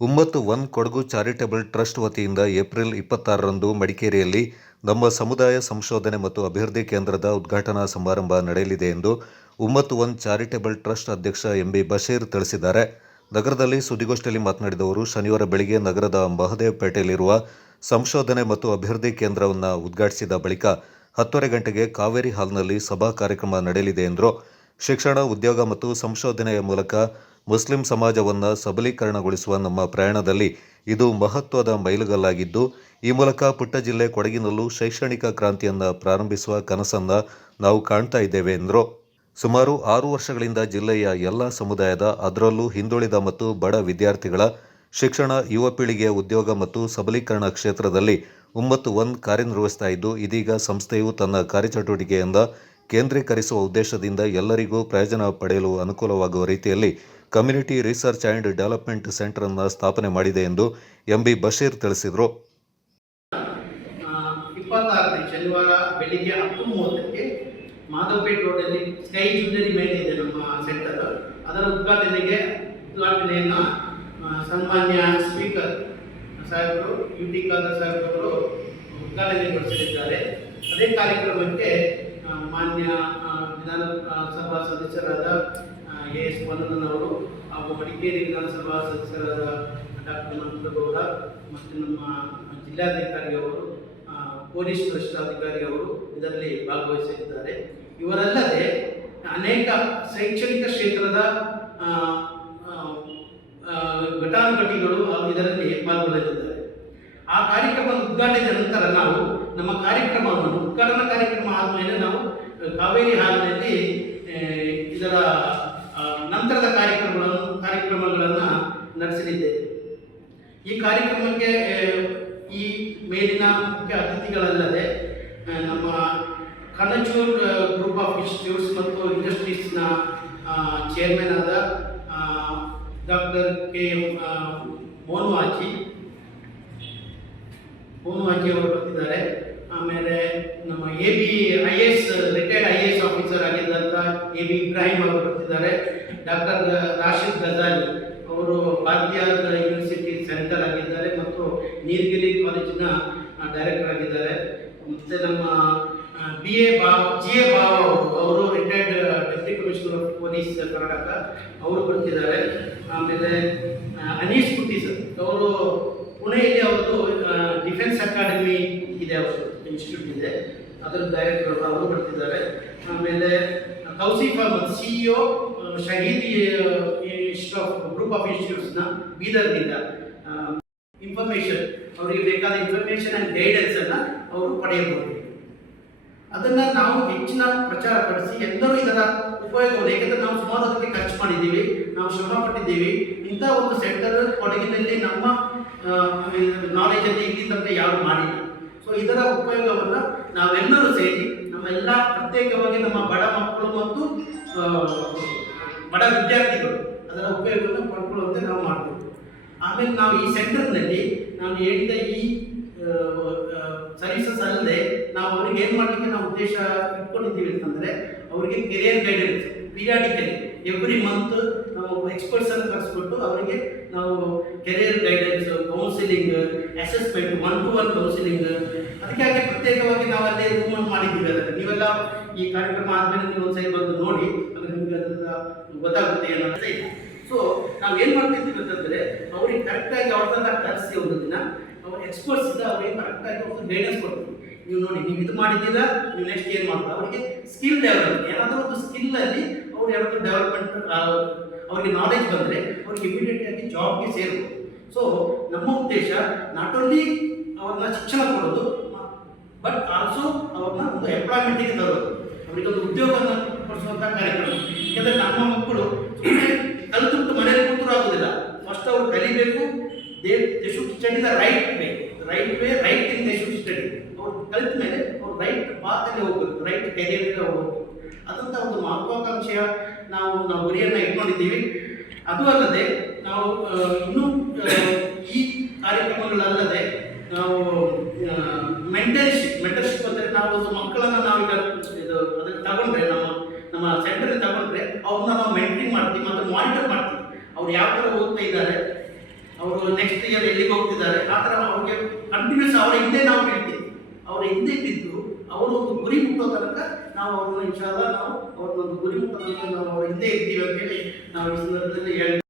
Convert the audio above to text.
Ummath one Kodagu charitable trust ವತಿಯಿಂದ April ಇಪ್ಪತ್ತಾರರಂದು ಮಡಿಕೇರಿಯಲ್ಲಿ ನಮ್ಮ ಸಮುದಾಯ ಸಂಶೋಧನೆ ಮತ್ತು ಅಭಿವೃದ್ಧಿ ಕೇಂದ್ರದ ಉದ್ಘಾಟನಾ ಸಮಾರಂಭ ನಡೆಯಲಿದೆ ಎಂದು ಒಂಬತ್ತು ಒನ್ ಚಾರಿಟಬಲ್ ಟ್ರಸ್ಟ್ ಅಧ್ಯಕ್ಷ ಎಂಬಿ ಬಶೀರ್ ತಿಳಿಸಿದ್ದಾರೆ. ನಗರದಲ್ಲಿ ಸುದ್ದಿಗೋಷ್ಠಿಯಲ್ಲಿ ಮಾತನಾಡಿದವರು, ಶನಿವಾರ ಬೆಳಿಗ್ಗೆ ನಗರದ ಮಹದೇವಪೇಟೆಯಲ್ಲಿರುವ ಸಂಶೋಧನೆ ಮತ್ತು ಅಭಿವೃದ್ಧಿ ಕೇಂದ್ರವನ್ನು ಉದ್ಘಾಟಿಸಿದ ಬಳಿಕ ಹತ್ತುವರೆ ಗಂಟೆಗೆ ಕಾವೇರಿ ಹಾಲ್ನಲ್ಲಿ ಸಭಾ ಕಾರ್ಯಕ್ರಮ ನಡೆಯಲಿದೆ ಎಂದರು. ಶಿಕ್ಷಣ, ಉದ್ಯೋಗ ಮತ್ತು ಸಂಶೋಧನೆಯ ಮೂಲಕ ಮುಸ್ಲಿಂ ಸಮಾಜವನ್ನು ಸಬಲೀಕರಣಗೊಳಿಸುವ ನಮ್ಮ ಪ್ರಯಾಣದಲ್ಲಿ ಇದು ಮಹತ್ವದ ಮೈಲುಗಲ್ಲಾಗಿದ್ದು, ಈ ಮೂಲಕ ಪುಟ್ಟ ಜಿಲ್ಲೆ ಕೊಡಗಿನಲ್ಲೂ ಶೈಕ್ಷಣಿಕ ಕ್ರಾಂತಿಯನ್ನು ಪ್ರಾರಂಭಿಸುವ ಕನಸನ್ನು ನಾವು ಕಾಣ್ತಾ ಇದ್ದೇವೆ ಎಂದರು. ಸುಮಾರು ಆರು ವರ್ಷಗಳಿಂದ ಜಿಲ್ಲೆಯ ಎಲ್ಲ ಸಮುದಾಯದ, ಅದರಲ್ಲೂ ಹಿಂದುಳಿದ ಮತ್ತು ಬಡ ವಿದ್ಯಾರ್ಥಿಗಳ ಶಿಕ್ಷಣ, ಯುವ ಪೀಳಿಗೆಯ ಉದ್ಯೋಗ ಮತ್ತು ಸಬಲೀಕರಣ ಕ್ಷೇತ್ರದಲ್ಲಿ ಒಂಬತ್ತು ಒನ್ ಕಾರ್ಯನಿರ್ವಹಿಸ್ತಾ ಇದ್ದು, ಇದೀಗ ಸಂಸ್ಥೆಯು ತನ್ನ ಕಾರ್ಯಚಟುವಟಿಕೆಯಿಂದ ಕೇಂದ್ರೀಕರಿಸುವ ಉದ್ದೇಶದಿಂದ ಎಲ್ಲರಿಗೂ ಪ್ರಯೋಜನ ಪಡೆಯಲು ಅನುಕೂಲವಾಗುವ ರೀತಿಯಲ್ಲಿ community research and development centre ಅನ್ನು ಸ್ಥಾಪನೆ ಮಾಡಿದೆ ಎಂದು ಎಂಬಿ ಬಶೀರ್ ತಿಳಿಸಿದರು. ಶನಿವಾರ ಬೆಳಿಗ್ಗೆ ಹತ್ತು ಮೂವತ್ತಕ್ಕೆ ಮಾಧವಪೇಟ್ ರೋಡಲ್ಲಿ ಸ್ಕೈ ಜ್ಯುವೆಲರಿ ಮೇಲೆ ಇದೆ ನಮ್ಮ ಸೆಂಟರ್. ಅದರ ಉದ್ಘಾಟನೆಗೆ ಉದ್ಘಾಟನೆಯನ್ನು ಸನ್ಮಾನ್ಯ ಸ್ಪೀಕರ್ ಸಾಹೇಬರು ಯು ಟಿ ಖಾದರ್ ಸಾಹೇಬರು ಉದ್ಘಾಟನೆಗೊಳಿಸಲಿದ್ದಾರೆ. ಅದೇ ಕಾರ್ಯಕ್ರಮಕ್ಕೆ ಮಾನ್ಯ ವಿಧಾನಸಭಾ ಸದಸ್ಯರಾದ ಎ ಎಸ್ ಅವರು ಹಾಗೂ ಮಡಿಕೇರಿ ವಿಧಾನಸಭಾ ಸದಸ್ಯರಾದ ಡಾಕ್ಟರ್ ಮಂತ್ರಗೌಡ ಮತ್ತು ನಮ್ಮ ಜಿಲ್ಲಾಧಿಕಾರಿ ಅವರು ಪೊಲೀಸ್ ವರಿಷ್ಠಾಧಿಕಾರಿ ಅವರು ಇದರಲ್ಲಿ ಭಾಗವಹಿಸಿದ್ದಾರೆ. ಇವರಲ್ಲದೆ ಅನೇಕ ಶೈಕ್ಷಣಿಕ ಕ್ಷೇತ್ರದ ಘಟಾನುಘಟಿಗಳು ಇದರಲ್ಲಿ ಪಾಲ್ಗೊಳ್ಳಲಿದ್ದಾರೆ. ಆ ಕಾರ್ಯಕ್ರಮ ಉದ್ಘಾಟನೆ ನಂತರ ನಾವು ನಮ್ಮ ಕಾರ್ಯಕ್ರಮವನ್ನು, ಉದ್ಘಾಟನಾ ಕಾರ್ಯಕ್ರಮ ಆದಮೇಲೆ ನಾವು ಕಾವೇರಿ ಹಾಲ್ನಲ್ಲಿ ಇದರ ನಂತರದ ಕಾರ್ಯಕ್ರಮಗಳನ್ನು ಕಾರ್ಯಕ್ರಮಗಳನ್ನು ನಡೆಸಲಿದ್ದೇವೆ. ಈ ಕಾರ್ಯಕ್ರಮಕ್ಕೆ ಈ ಮೇಲಿನ ಮುಖ್ಯ ಅತಿಥಿಗಳಲ್ಲದೆ ನಮ್ಮ ಕನಚೂರ್ ಗ್ರೂಪ್ ಆಫ್ ಇನ್ಸ್ಟಿಟ್ಯೂಟ್ಸ್ ಮತ್ತು ಇಂಡಸ್ಟ್ರೀಸ್ನ ಚೇರ್ಮನ್ ಆದ doctor K M Monwaji Monwaji ಅವರು ಬರ್ತಿದ್ದಾರೆ. ಆಮೇಲೆ ನಮ್ಮ A B I S retired I S officer ಆಗಿದ್ದಂಥ A B Ibrahim ಅವರು ಬರ್ತಿದ್ದಾರೆ ಡಾಕ್ಟರ್ ರಾಶಿದ್ ಗಜಾಲಿ ಅವರು ಭಾರತೀಯ ಯೂನಿವರ್ಸಿಟಿ ಸೆಂಟರ್ ಆಗಿದ್ದಾರೆ ಮತ್ತು ನೀಲಗಿರಿ ಕಾಲೇಜಿನ ಡೈರೆಕ್ಟರ್ ಆಗಿದ್ದಾರೆ. ಮತ್ತು ನಮ್ಮ B A Bava G A Bava ಅವರು ಅವರು retired deputy commissioner of police Karnataka, ಅವರು ಬರ್ತಿದ್ದಾರೆ. ಆಮೇಲೆ ಅನೀಶ್ ಕುಟ್ಟಿ ಸರ್, ಅವರು ಪುಣೆಯಲ್ಲಿ ಅವರದು ಡಿಫೆನ್ಸ್ ಅಕಾಡೆಮಿ ಇದೆ ಅವರು ಇನ್ಸ್ಟಿಟ್ಯೂಟ್ ಇದೆ. ಅದರ ಡೈರೆಕ್ಟರ್ ಅವರು ಬರ್ತಿದ್ದಾರೆ. ಆಮೇಲೆ Kousif Ahmed CEO Shahid group of ಇನ್ಸ್ಟಿಟ್ಯೂಟ್ಸ್ನ ಬೀದರ್ನಿಂದ ಇನ್ಫಾರ್ಮೇಷನ್ ಅವರಿಗೆ ಬೇಕಾದ ಇನ್ಫಾರ್ಮೇಷನ್ ಆ್ಯಂಡ್ ಗೈಡೆನ್ಸ್ ಅನ್ನು ಅವರು ಪಡೆಯಬಹುದು. ಅದನ್ನ ನಾವು ಹೆಚ್ಚಿನ ಪ್ರಚಾರ ಪಡಿಸಿ ಎಲ್ಲರೂ ಇದರ ಉಪಯೋಗ ಯಾಕಂದ್ರೆ ನಾವು ಸುಮಾರು ಅದಕ್ಕೆ ಖರ್ಚು ಮಾಡಿದ್ದೀವಿ, ನಾವು ಶ್ರಮ ಪಟ್ಟಿದ್ದೀವಿ. ಇಂಥ ಒಂದು ಸೆಂಟರ್ ಕೊಡಗಿನಲ್ಲಿ ನಮ್ಮ ನಾಲೆಜಲ್ಲಿ ಇಲ್ಲಿ ತನಕ ಯಾರು ಮಾಡಿಲ್ಲ. ಸೊ ಇದರ ಉಪಯೋಗವನ್ನು ನಾವೆಲ್ಲರೂ ಸೇರಿ ನಮ್ಮೆಲ್ಲ ಪ್ರತ್ಯೇಕವಾಗಿ ನಮ್ಮ ಬಡ ಮಕ್ಕಳು ಮತ್ತು ಬಡ ವಿದ್ಯಾರ್ಥಿಗಳು ಅದರ ಉಪಯೋಗವನ್ನು ಪಡ್ಕೊಳ್ಳುವಂತೆ ನಾವು ಮಾಡಬೇಕು ಆಮೇಲೆ ನಾವು ಈ ಸೆಂಟರ್ನಲ್ಲಿ ನಾನು ಹೇಳಿದ ಈ ಸರ್ವಿಸಸ್ ಅಲ್ಲದೆ ನಾವು ಅವ್ರಿಗೆ ಏನು ಮಾಡಲಿಕ್ಕೆ ನಾವು ಉದ್ದೇಶ ಇಟ್ಕೊಂಡಿದ್ದೀವಿ ಅಂತಂದರೆ, ಅವರಿಗೆ career guidance periodically every month ನಾವು ಎಕ್ಸ್ಪರ್ಟ್ಸನ್ನು ಕರೆಸ್ಬಿಟ್ಟು ಅವರಿಗೆ ನಾವು career counselling assessment one to one counselling ಅದಕ್ಕಾಗಿ ಪ್ರತ್ಯೇಕವಾಗಿ ನಾವು ಅಲ್ಲೇ ರೂಮ್ ಮಾಡಿದ್ದೀವಿ ಅದಕ್ಕೆ ನೀವೆಲ್ಲ ಈ ಕಾರ್ಯಕ್ರಮ ಆದಮೇಲೆ ನೀವು ಒಂದ್ಸರಿ ಬಂದು ನೋಡಿ, ಅದು ನಿಮಗೆ ಅದರಿಂದ ಗೊತ್ತಾಗುತ್ತೆ ಏನಂತ ಇದೆ. ಸೊ ನಾವು ಏನು ಮಾಡ್ತಿದ್ದೀವಿ ಅಂತಂದರೆ, ಅವ್ರಿಗೆ ಕರೆಕ್ಟಾಗಿ ಅವ್ರನ್ನ ಕರೆಸಿ ಒಂದು ದಿನ, ಅವ್ರ ಎಕ್ಸ್ಪರ್ಟ್ಸ್ ಇಂದ ಅವ್ರಿಗೆ ಕರೆಕ್ಟಾಗಿ ಒಂದು ಗೈಡೆನ್ಸ್ ಕೊಡ್ತೀವಿ. ನೀವು ನೋಡಿ, ನೀವು ಇದು ಮಾಡಿದ್ದೀರಾ, ನೀವು ನೆಕ್ಸ್ಟ್ ಏನು ಮಾಡ್ತಾರೆ? ಅವರಿಗೆ ಸ್ಕಿಲ್ ಡೆವಲಪ್ ಏನಾದರೂ ಒಂದು ಸ್ಕಿಲ್ ಅಲ್ಲಿ ಅವ್ರು ಯಾವ್ದು ಡೆವಲಪ್ಮೆಂಟ್ ಅವ್ರಿಗೆ ನಾಲೆಜ್ ಬಂದರೆ, ಅವ್ರಿಗೆ ಇಮಿಡಿಯೇಟ್ ಆಗಿ ಜಾಬ್ಗೆ ಸೇರ್ಬೋದು. ಸೊ ನಮ್ಮ ಉದ್ದೇಶ ನಾಟ್ ಓನ್ಲಿ ಅವ್ರನ್ನ ಶಿಕ್ಷಣ ಕೊಡೋದು ಬಟ್ ಆಲ್ಸೋ ಅವ್ರನ್ನ ಒಂದು ಎಂಪ್ಲಾಯ್ಮೆಂಟಿಗೆ ತರೋದು. ಅವರಿಗೆ ಒಂದು ಉದ್ಯೋಗವನ್ನು ಕೊಡಿಸುವಂಥ ಕಾರ್ಯಕ್ರಮ. ಯಾಕಂದರೆ ನಮ್ಮ ಮಕ್ಕಳು ಕಲಿತುಬಿಟ್ಟು ಮನೆಯಲ್ಲಿ ಕೂತರೂ ಆಗೋದಿಲ್ಲ. ಫಸ್ಟ್ ಅವ್ರು ಕಲಿಬೇಕು they they should study the right way right way right in they should study ಅವ್ರು ಕಲಿತ ಮೇಲೆ ಅವ್ರು ರೈಟ್ ಪಾತಲ್ಲಿ ಹೋಗ್ಬೇಕು ರೈಟ್ ಕೆರಿಯರ್ಗೆ ಹೋಗ್ಬೇಕು. ಅದಂಥ ಒಂದು ಮಹತ್ವಾಕಾಂಕ್ಷೆಯ ನಾವು ನಾವು ಗುರಿಯನ್ನು ಇಟ್ಕೊಂಡಿದ್ದೀವಿ. ಅದು ಅಲ್ಲದೆ ನಾವು ನಮ್ಮ ಸೆಂಟರ್ ತಗೊಂಡ್ರೆ ಅವ್ರನ್ನ ನಾವು ಮೇಂಟೈನ್ ಮಾಡ್ತೀವಿ, ಮತ್ತು ಮಾನಿಟರ್ ಮಾಡ್ತೀವಿ. ಅವ್ರು ಯಾವ ಥರ ಓದ್ತಾ ಇದ್ದಾರೆ, ಅವರು ನೆಕ್ಸ್ಟ್ ಇಯರ್ ಎಲ್ಲಿಗೆ ಹೋಗ್ತಿದ್ದಾರೆ, ಆ ಥರ ಅವ್ರಿಗೆ ಕಂಟಿನ್ಯೂಸ್ ಅವರ ಹಿಂದೆ ನಾವು ಹೇಳ್ತೀವಿ ಅವರ ಹಿಂದೆ ಬಿದ್ದು ಅವರು ಒಂದು ಗುರಿ ಮುಟ್ಟೋ ತನಕ ನಾವು ಅವ್ರನ್ನ ಇನ್ಶಾಲ್ಲ ನಾವು ಅವ್ರನ್ನೊಂದು ಗುರಿ ಮುಟ್ಟೋ ತನಕ ನಾವು ಅವ್ರ ಹಿಂದೆ ಇರ್ತೀವಿ ಅಂತೇಳಿ ನಾವು ಈ ಸಂದರ್ಭದಲ್ಲಿ ಹೇಳಿ